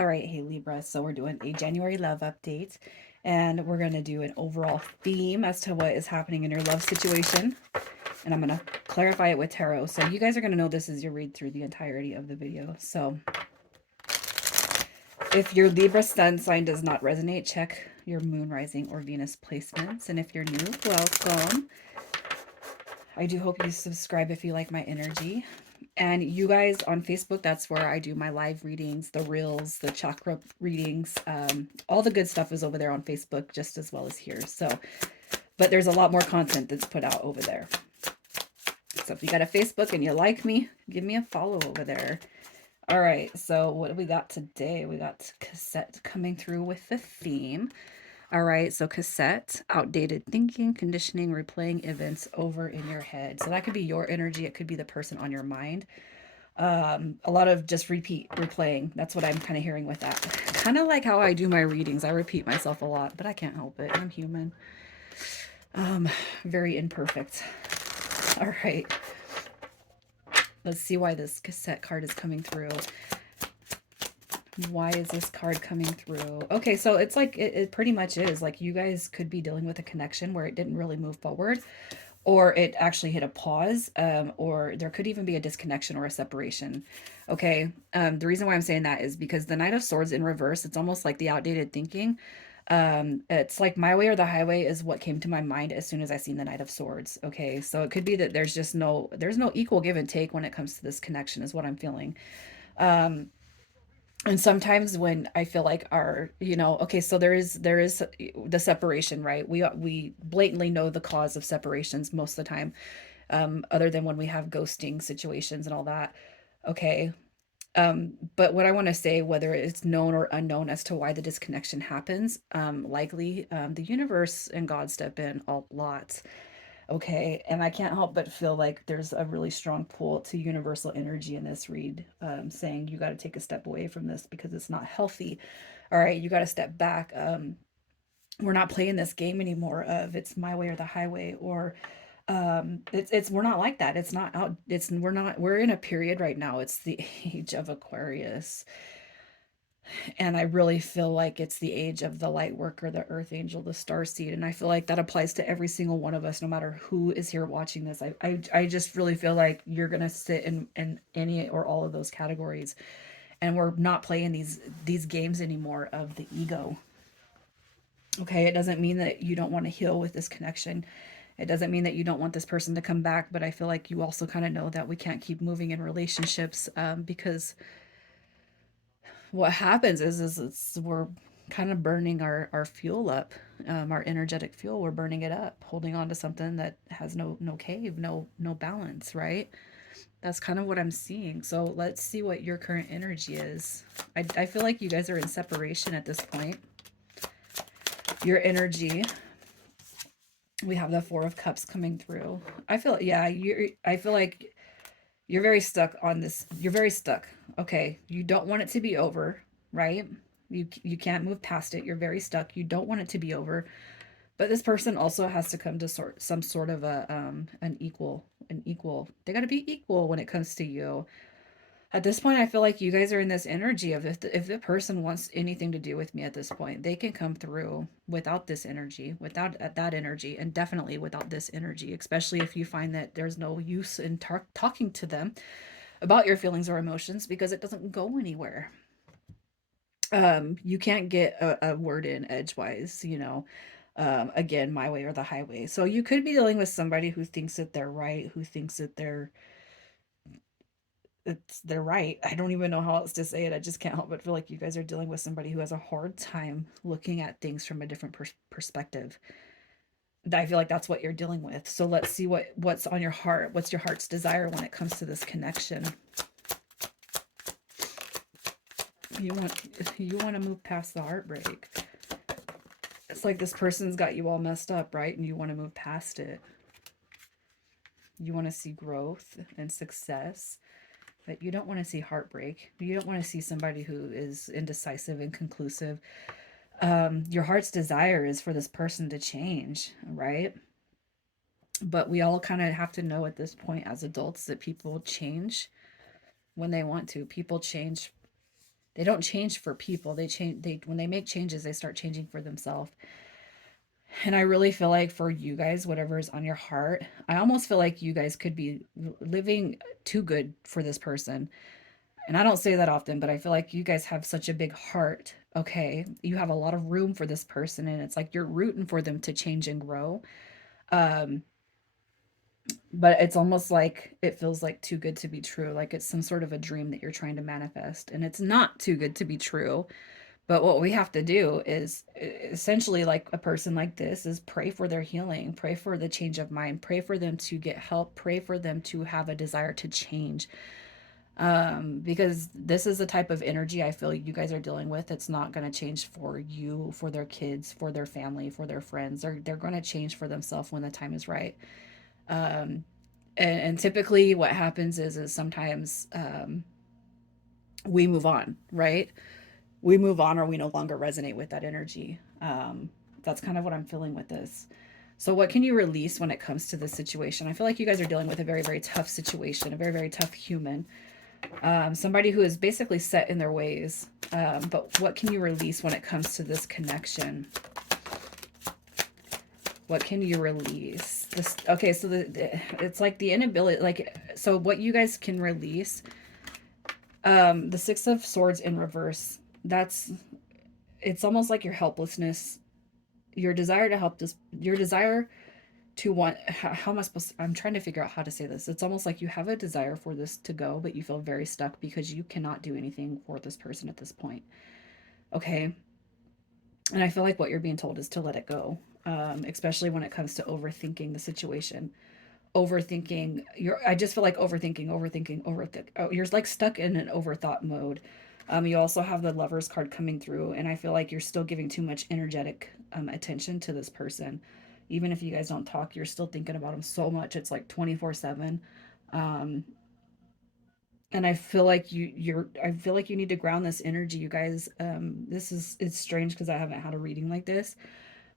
All right, hey Libra. So we're doing a January love update, and we're going to do an overall theme as to what is happening in your love situation. And I'm going to clarify it with tarot. So you guys are going to know this as you read through the entirety of the video. So if your Libra sun sign does not resonate, check your moon, rising, or Venus placements. And if you're new, welcome. I do hope you subscribe if you like my energy. And you guys on Facebook, that's where I do my live readings, the reels, the chakra readings. All the good stuff is over there on Facebook just as well as here. So, but there's a lot more content that's put out over there. So if you got a Facebook and you like me, give me a follow over there. All right, so what do we got today? We got Cassette coming through with the theme. All right, so cassette, outdated thinking, conditioning, replaying events over in your head. So that could be your energy. It could be the person on your mind. A lot of just replaying. That's what I'm kind of hearing with that. Kind of like how I do my readings. I repeat myself a lot, but I can't help it. I'm human. Very imperfect. All right. Let's see why this cassette card is coming through. Why is this card coming through? Okay, so it's like it pretty much is like you guys could be dealing with a connection where it didn't really move forward, or it actually hit a pause, or there could even be a disconnection or a separation. Okay, the reason why I'm saying that is because the Knight of Swords in reverse, it's almost like the outdated thinking. It's like my way or the highway is what came to my mind as soon as I seen the Knight of Swords. Okay, so it could be that there's no equal give and take when it comes to this connection, is what I'm feeling. And sometimes when I feel like okay, so there is the separation, right? We blatantly know the cause of separations most of the time, other than when we have ghosting situations and all that. Okay. But what I want to say, whether it's known or unknown as to why the disconnection happens, likely the universe and God step in a lot. Okay, and I can't help but feel like there's a really strong pull to universal energy in this read, saying you got to take a step away from this because it's not healthy. All right, you got to step back. We're not playing this game anymore of it's my way or the highway, or it's we're not like that. It's not out. It's we're in a period right now. It's the age of Aquarius, and I really feel like it's the age of the light worker, the earth angel, the star seed. And I feel like that applies to every single one of us, no matter who is here watching this. I just really feel like you're going to sit in any or all of those categories. And we're not playing these games anymore of the ego. Okay. It doesn't mean that you don't want to heal with this connection. It doesn't mean that you don't want this person to come back, but I feel like you also kind of know that we can't keep moving in relationships, because what happens is we're kind of burning our fuel up, our energetic fuel. We're burning it up, holding on to something that has no cave, no balance, right? That's kind of what I'm seeing. So let's see what your current energy is. I feel like you guys are in separation at this point. Your energy, we have the Four of Cups coming through. I feel like you're very stuck on this. You're very stuck. Okay, you don't want it to be over, right? You can't move past it. You're very stuck. You don't want it to be over. But this person also has to come to some sort of a an equal. They got to be equal when it comes to you. At this point, I feel like you guys are in this energy of if the person wants anything to do with me at this point, they can come through without this energy, without that energy, and definitely without this energy, especially if you find that there's no use in talking to them about your feelings or emotions because it doesn't go anywhere. You can't get a word in edgewise, again, my way or the highway. So you could be dealing with somebody who thinks that they're right, who thinks that they're right. I don't even know how else to say it. I just can't help but feel like you guys are dealing with somebody who has a hard time looking at things from a different perspective. I feel like that's what you're dealing with. So let's see what's on your heart. What's your heart's desire when it comes to this connection? You want you want to move past the heartbreak. It's like this person's got you all messed up, right? And you want to move past it. You want to see growth and success, but you don't want to see heartbreak. You don't want to see somebody who is indecisive and conclusive. Your heart's desire is for this person to change, right? But we all kind of have to know at this point as adults that people change when they want to. People change They don't change for people. They change, they when they make changes, they start changing for themselves. And I really feel like for you guys, whatever is on your heart, I almost feel like you guys could be living too good for this person. And I don't say that often, but I feel like you guys have such a big heart. Okay. You have a lot of room for this person, and it's like you're rooting for them to change and grow. Um, but it's almost like it feels like too good to be true. Like it's some sort of a dream that you're trying to manifest. And it's not too good to be true. But what we have to do is essentially, like a person like this, is pray for their healing, pray for the change of mind, pray for them to get help, pray for them to have a desire to change. Because this is the type of energy I feel you guys are dealing with. It's not going to change for you, for their kids, for their family, for their friends. They're going to change for themselves when the time is right. Um, and typically, what happens is sometimes we move on, right? We move on, or we no longer resonate with that energy. That's kind of what I'm feeling with this. So, what can you release when it comes to this situation? I feel like you guys are dealing with a very, very tough situation, a very, very tough human, somebody who is basically set in their ways. But what can you release when it comes to this connection? What can you release? This okay, so it's like the inability, like, so what you guys can release. The Six of Swords in reverse. That's it's almost like your helplessness, your desire to help this, your desire to want, how am I supposed to, I'm trying to figure out how to say this. It's almost like you have a desire for this to go, but you feel very stuck because you cannot do anything for this person at this point. Okay. And I feel like what you're being told is to let it go, especially when it comes to overthinking the situation. Overthinking, I just feel like overthink. Oh, you're like stuck in an overthought mode. You also have the Lovers card coming through, and I feel like you're still giving too much energetic attention to this person. Even if you guys don't talk, you're still thinking about them so much. It's like 24/7. Um, and I feel like I feel like you need to ground this energy, you guys. It's strange because I haven't had a reading like this,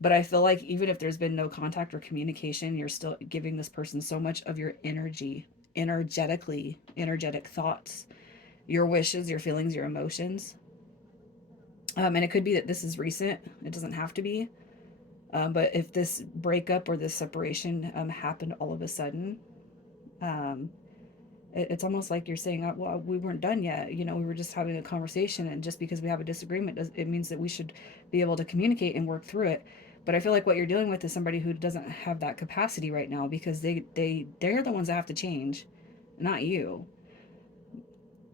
but I feel like even if there's been no contact or communication, you're still giving this person so much of your energy, energetic thoughts, your wishes, your feelings, your emotions. And it could be that this is recent. It doesn't have to be. But if this breakup or this separation happened all of a sudden, um, it's almost like you're saying, well, we weren't done yet. You know, we were just having a conversation. And just because we have a disagreement, it means that we should be able to communicate and work through it. But I feel like what you're dealing with is somebody who doesn't have that capacity right now, because they're the ones that have to change, not you.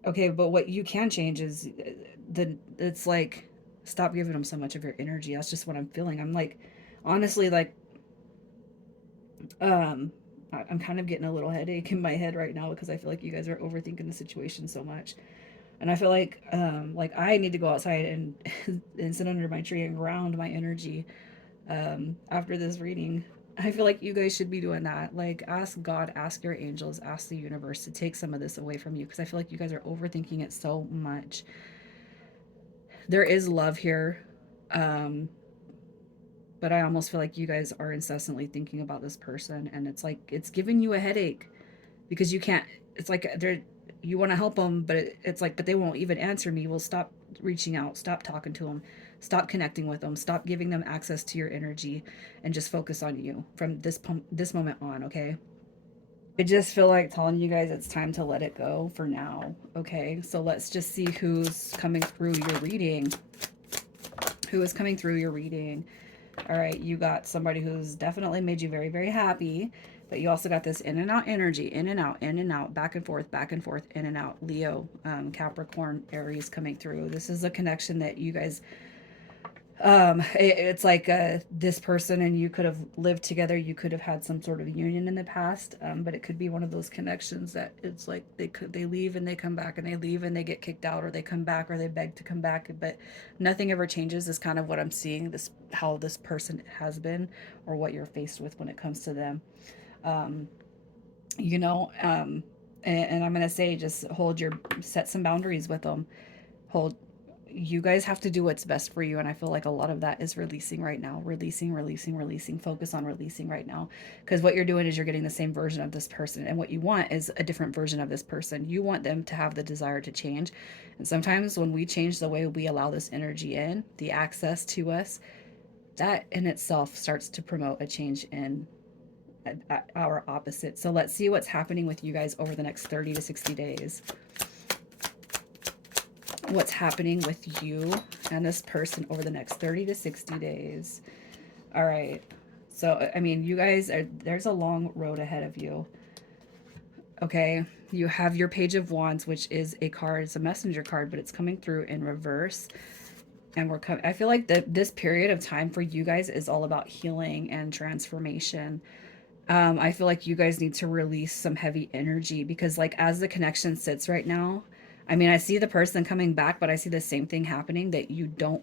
Okay, but what you can change is it's like, stop giving them so much of your energy. That's just what I'm feeling. I'm like, honestly, like, um I'm kind of getting a little headache in my head right now because I feel like you guys are overthinking the situation so much. And I feel like I need to go outside and and sit under my tree and ground my energy after this reading. I feel like you guys should be doing that. Like, ask God, ask your angels, ask the universe to take some of this away from you, because I feel like you guys are overthinking it so much. There is love here. Um, but I almost feel like you guys are incessantly thinking about this person, and it's like it's giving you a headache because you can't. It's like they're, you want to help them, but it's like, but they won't even answer me. Well, stop reaching out, stop talking to them, stop connecting with them, stop giving them access to your energy, and just focus on you from this moment on. Okay. I just feel like telling you guys it's time to let it go for now. Okay, so let's just see who's coming through your reading. Who is coming through your reading? All right, you got somebody who's definitely made you very, very happy, but you also got this in and out energy, in and out, back and forth, in and out. Leo, Capricorn, Aries coming through. This is a connection that you guys, it's like this person and you could have lived together. You could have had some sort of union in the past, but it could be one of those connections that it's like they leave and they come back, and they leave and they get kicked out, or they come back or they beg to come back, but nothing ever changes. Is kind of what I'm seeing, this how this person has been, or what you're faced with when it comes to them. Um, you know, and I'm gonna say, just set some boundaries with them. Hold you guys have to do what's best for you. And I feel like a lot of that is releasing right now. Releasing, releasing, releasing. Focus on releasing right now. Because what you're doing is you're getting the same version of this person. And what you want is a different version of this person. You want them to have the desire to change. And sometimes when we change the way we allow this energy in, the access to us, that in itself starts to promote a change in our opposite. So let's see what's happening with you guys over the next 30 to 60 days. What's happening with you and this person over the next 30 to 60 days. All right. So, I mean, you guys are, there's a long road ahead of you. Okay. You have your Page of Wands, which is a card, it's a messenger card, but it's coming through in reverse. And we're coming, I feel like this period of time for you guys is all about healing and transformation. I feel like you guys need to release some heavy energy because, like, as the connection sits right now, I mean, I see the person coming back, but I see the same thing happening that you don't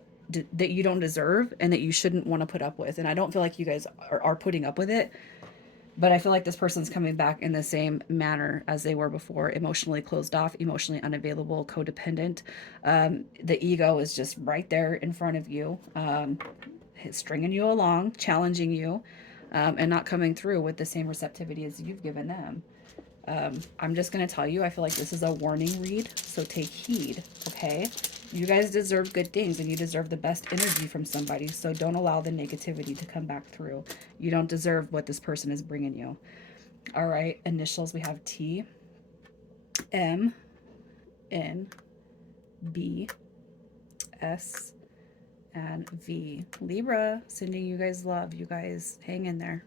deserve and that you shouldn't want to put up with. And I don't feel like you guys are putting up with it, but I feel like this person's coming back in the same manner as they were before, emotionally closed off, emotionally unavailable, codependent. The ego is just right there in front of you, stringing you along, challenging you, and not coming through with the same receptivity as you've given them. I'm just going to tell you, I feel like this is a warning read, so take heed, okay? You guys deserve good things and you deserve the best energy from somebody, so don't allow the negativity to come back through. You don't deserve what this person is bringing you. All right, initials, we have T, M, N, B, S, and V. Libra, sending you guys love. You guys hang in there.